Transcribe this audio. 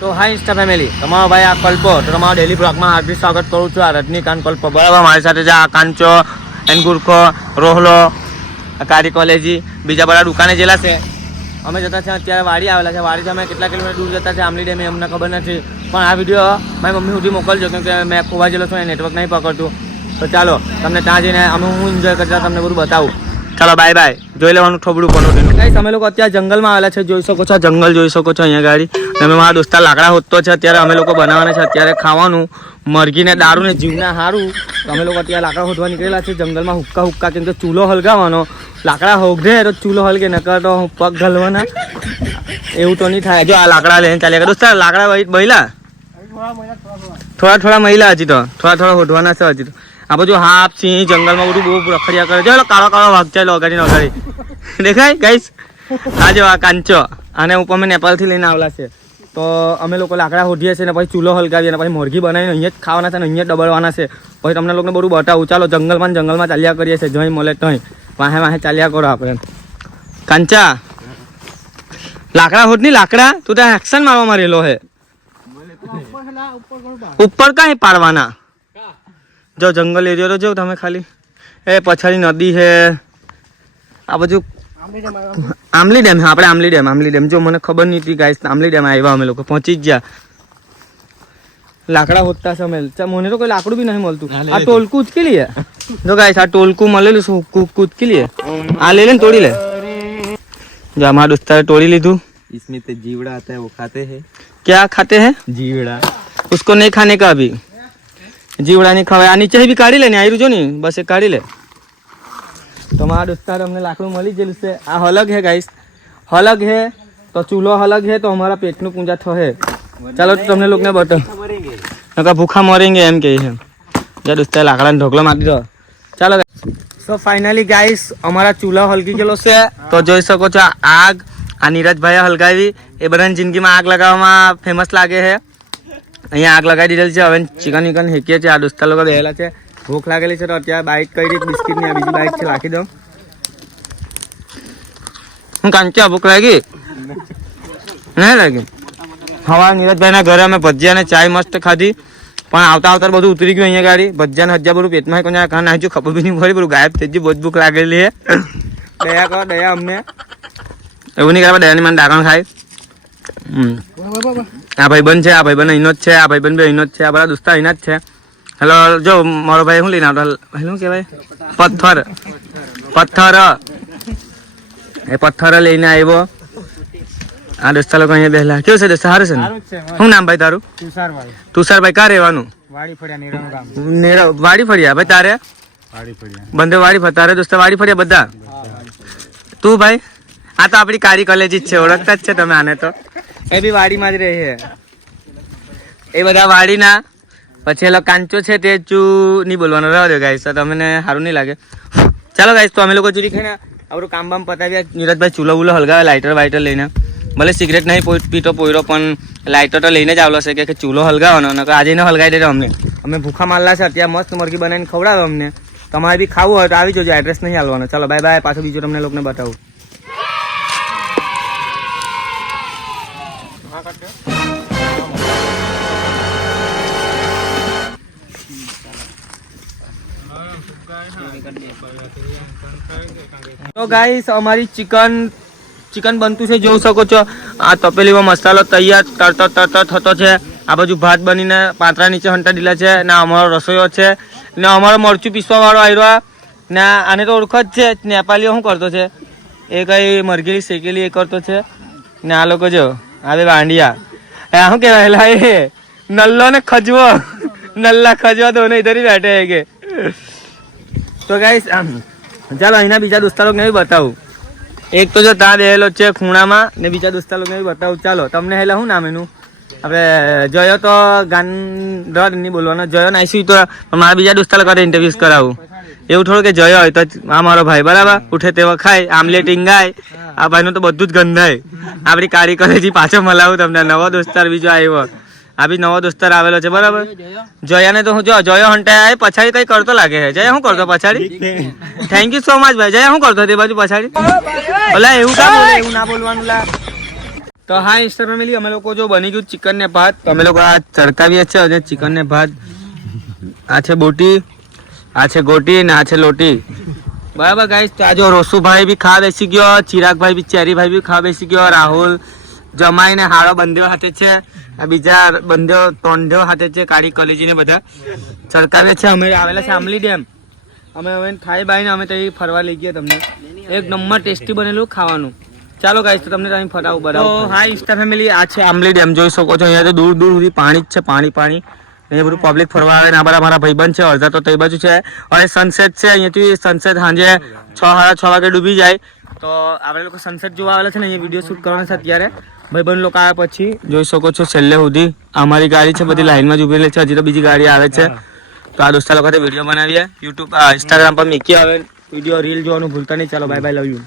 તો હાય Insta family, તમારો ભાઈ આ કલ્પો. તો તમારો ડેલી બ્લોગમાં હાર્દિક સ્વાગત કરું છું. આ રજનીકાંત કલ્પો બરાબર. મારી સાથે છે આ કાંચો, એન ગુરખો, રોહલો, કારી કોલેજી, બીજા બધા દુકાને જેલા છે. અમે જતા છે અત્યારે વાડી આવેલા છે. વાડીથી અમે કેટલા કિલોમીટર દૂર જતા છે આમલી ડેમે અમને ખબર નથી, પણ આ વિડીયો મારી મમ્મી સુધી મોકલજો કેમ કે મેં ખોવા જેલો છું, નેટવર્ક નહીં પકડતું. તો ચાલો તમને ત્યાં જઈને અમે હું એન્જોય કરતા તમને બધું બતાવું. ચાલો બાય બાય. જોઈ લેવાનું થોબડું કોનું ગાઈસ. અમે લોકો અત્યારે જંગલમાં આવેલા છે. જોઈ શકો છો જંગલ, જોઈ શકો છો અહીંયા ગાડી. અમે મારા દોસ્તા લાકડા હોતતો છે. અત્યારે અમે લોકો બનાવવાના છે અત્યારે ખાવાનું, મરઘીને દારૂ ને જીવના સારું. તો અમે લોકો અત્યારે લાકડા હોદવા નીકળેલા છે જંગલમાં. હુક્કા કેમ કે ચૂલો હલગાવવાનો. લાકડા હોગધે તો ચૂલો હલગે, નકર તો પગ ઘલવાના. એવું તો નહીં થાય. જો આ લાકડા લઈને ચાલ્યા દોસ્તા. લાકડા બહેલા થોડા મહિલા હજી તો થોડા હોદવાના છે હજી તો. આ બધું હાપ સિંહ જંગલમાં બધું બહુ રખડિયા કરે છે. કાળો વાઘ ચાલો અગાડી દેખાય ગાઈસ. આ જો આ કાંચો, આને ઉપર અમે નેપાળથી લઈને આવેલા છે. તો અમે લોકો લાકડા હોધીએ છીએ ને પછી ચૂલો હલગાવીએ ને પછી મોરઘી બનાવીને અહીંયા જ ખાવાના છે ને અહીંયા જ દબાડવાના છે. પછી તમને લોકોને બધું બતાવું. ચાલો જંગલમાં ચાલ્યા કરીએ છીએ. જઈ મળે તઈ વાહે ચાલ્યા કરો આપણે. કાંચા લાકડા હોદ ની લાકડા તું ત્યાં એક્શન મારવા મારેલો હે. ઉપર કઈ પાડવાના? જો જંગલ એરિયો તો જો તમે ખાલી. એ પછાડી નદી છે. આ બધું આમલી ડેમ. આપણે આમલી ડેમ જો મને ખબર નહીં હતી ગાઈસ. આમલી ડેમ આવ્યા અમે લોકો, પહોંચી જ ગયા. લાકડા હોદતા છે અમે. મને તો કોઈ લાકડું બી નહીં મળતું. આ ટોલકું ઉચકી લઈએ. જો ગાઈસ આ ટોલકું મળેલું શું ઉચકી લઈએ. આ લઈ લે ને તોડી લે. જો અમારા દોસ્તારે તોડી લીધું. इसमें तो जीवड़ा आता है, वो खाते हैं. क्या खाते हैं? जीवड़ा. उसको नहीं खाने का अभी. જીવડા ની ખવાય. આ નીચે બી કાઢી લે ને. આયરું જો ને બસ એ કાઢી લે. તો મારા દોસ્તાર અમને લાકડું મળી ગયેલું છે. આ હલગ હે ગાઈસ, હલગ હે તો ચૂલો હલગ હે તો અમારા પેટનું પૂંજા થશે. ચાલો તમને લોકોને બતાવ. નકા ભૂખા મરેંગે એમ કહે છે. જ્યાં દોસ્તાર લાકડાનો ઢોકલો મારી દો. ચાલો સો ફાઇનલી ગાઈસ અમારા ચૂલો હલકી ગયેલો છે. તો જોઈ શકો છો આગ. આ નીરજભાઈએ હલગાવી. એ બધાની જિંદગીમાં આગ લગાવવામાં ફેમસ લાગે છે. અહીંયા આગ લગાવી દીધેલી છે. હવે ચિકન હેકીએ છીએ. આ દોસ્તા લોકો બેહેલા છે. ભૂખ લાગેલી છે તો અત્યારે બાઈટ કરી બિસ્કીટ ની. બીજી બાઈટ છે રાખી દઉં. હું કાંચા ભૂખ લાગી નહીં લાગી. હવા નીરજભાઈ ના ઘરે અમે ભજીયા ને ચાય મસ્ત ખાધી. પણ આવતા બધું ઉતરી ગયું અહીંયા ગાડી. ભજીયા ને હજ્જા બધું પેટમાં કોને કાં નાખ્યું ખબર બી નહીં પડી. બધું ગાયબ થઈ ગયું. બહુ ભૂખ લાગેલી છે. દયા કરો દયા અમને. એવું નહીં કરવા દયાની મને ડાકણ ખાય. આ ભાઈબંધ છે. આ ભાઈબંધ અહીંનો જ છે. આ ભાઈબંધ બી અહીંનો જ છે. આ બધા દોસ્તા અહીંના જ છે. હેલો જો મારો ભાઈ શું લઈને આવતો શું કહેવાય પથ્થર. એ પથ્થર લઈને આવ્યો. આ દોસ્તા લોકો અહીંયા બેઠેલા. કેવું છે દોસ્તા? સારું છે ને? શું નામ ભાઈ તારું? તુષારભાઈ. ક્યાં રહેવાનું? વાડી ફળિયા. ભાઈ તારે? બંને વાડી ફળિયા. તારે દોસ્તા વાડી ફળિયા બધા? તું ભાઈ? આ તો આપણી કારી કોલેજી જ છે. ઓળખતા જ છે તમે આને. તો એ બી વાડીમાં જ રહે છે. એ બધા વાડીના. પછી એલો કાંચો છે તે નહીં બોલવાનો. રહેવા દો ગાઈસ, તો તમને સારું નહીં લાગે. ચાલો ગાઈસ તો અમે લોકો ચૂરી ખાઈને આપણું કામ બામ પતાવ્યા. નીરજભાઈ ચૂલો વૂલો હલગાવે લાઇટર વાઇટર લઈને. ભલે સિગરેટ નહીં પીતો પોયરો પણ લાઇટર તો લઈને જ આવેલો છે કે ચૂલો હલગાવવાનો. આજે ન હલગાવી દેતો અમને. અમે ભૂખા મારલા છે. અત્યારે મસ્ત મરઘી બનાવીને ખવડાવે અમને. તમારે બી ખાવું હોય તો આવી જજો. એડ્રેસ નહીં હાલવાનો. ચાલો બાય બાય. પાછું બીજું તમને લોકોને બતાવું. તો ગાઈસ અમારી ચિકન બનતું છે. જોઈ શકો છો આ તપેલીમાં મસાલો તૈયાર તરત થતો છે. આ બાજુ ભાત બનીને પાત્રા નીચે હંટા દીલા છે ને. અમારો રસોઈયો છે ને. અમારો મરચું પીસવા વાળો આવ્યો ને. આને તો ઓળખ જ છે. નેપાળીઓ શું કરતો છે? એ કઈ મરઘીલી શેકેલી એ કરતો છે ને. આ લોકો જો આ વાંડિયા શું કહેવાય એ નલ્લો ને ખજવો. નલ્લા ખજવા તો ઇધર ही बैठे है કે. તો ગાઈસ ચાલો અહીંના બીજા દોસ્તારોને બી બતાવું. એક તો જો ત્યાં બેહેલો છે ખૂણામાં ને. બીજા દોસ્તારોને બી બતાવું. ચાલો તમને હેલા શું નામ એનું? આપણે જયો તો ગાન નહીં બોલવાનો. જયો નાઈશું તો મારા બીજા દોસ્તારો કરે ઇન્ટરવ્યુઝ કરાવું. એવું થોડું કે જયો હોય તો આ મારો ભાઈ બરાબર. ઉઠે તેવા ખાય, આમલેટ ટીંગાય. આ ભાઈનું તો બધું જ ગંધાય. આપણી કારી કોલેજી પાછો મલાવું તમને. નવો દોસ્તાર બીજો આવ્યો. આ બી નવો દોસ્તાર આવેલો છે બરાબર. જયાને તો હું જો જયો હંટાય પછાડી કઈ કરતો લાગે છે. જયા શું કરતો પછાડી? થેન્ક યુ સો મચ ભાઈ. જયા શું કરતો તે બાજુ પછાડી? ઓલા એવું કા બોલે? એવું ના બોલવાનું લા. તો હા ઇન્સ્ટા ફેમિલી, અમે લોકો જો બની ગયું ચિકન ને ભાત, તો અમે લોકો આ ચડકાવીએ છીએ અને ચિકન ને ભાત. આ છે બોટી, આ છે ગોટી ને આ છે લોટી. બરાબર ગાઈસ, તો આ જો રોસુભાઈ બી ખા બેસી ગયો, ચિરાગભાઈ બી, ચેરીભાઈ બી ખા બેસી ગયો, રાહુલ જમાઈ ને હાડો બંધ્યો હાથે છે, આ બીજા બંધ્યો તોંધ્યો હાથે છે, કાળી કલેજી ને બધા ચડકાવે છે. અમે આવેલા છે આમલી ડેમ. અમે હવે ખાઈ બાઈ ને અમે ત્યાં ફરવા લઈ ગયા તમને. એક નંબર ટેસ્ટી બનેલું ખાવાનું. ચાલો ગાઈસ, તો તમને ત્યાં ફટાવું બરાબર. તો હા ઇન્સ્ટા ફેમિલી, આ છે આમલી ડેમ, જોઈ શકો છો. અહીંયા તો દૂર દૂર સુધી પાણી જ છે, પાણી પાણી. અહીંયા બધું પબ્લિક ફરવા આવે ને આ બધા મારા ભાઈબંધ છે, અડધા તો તે બાજુ છે. અને સનસેટ છે, અહીંયાથી સનસેટ સાંજે 6-6:30 વાગે ડૂબી જાય. તો આપણે લોકો સનસેટ જોવા આવેલા છે ને, અહીંયા વિડીયો શૂટ કરવાના છે અત્યારે. ભાઈબંધ લોકો આવ્યા પછી જોઈ શકો છો છેલ્લે સુધી અમારી ગાડી છે બધી લાઈનમાં જ ઉભેલી છે. હજી તો બીજી ગાડી આવે છે. તો આ દોસ્તા લોકો વિડીયો બનાવીએ યુટ્યુબ ઇન્સ્ટાગ્રામ પર મૂકીએ. હવે વિડીયો રીલ જોવાનું ભૂલતા નહીં. ચાલો બાય બાય, લવ યુ.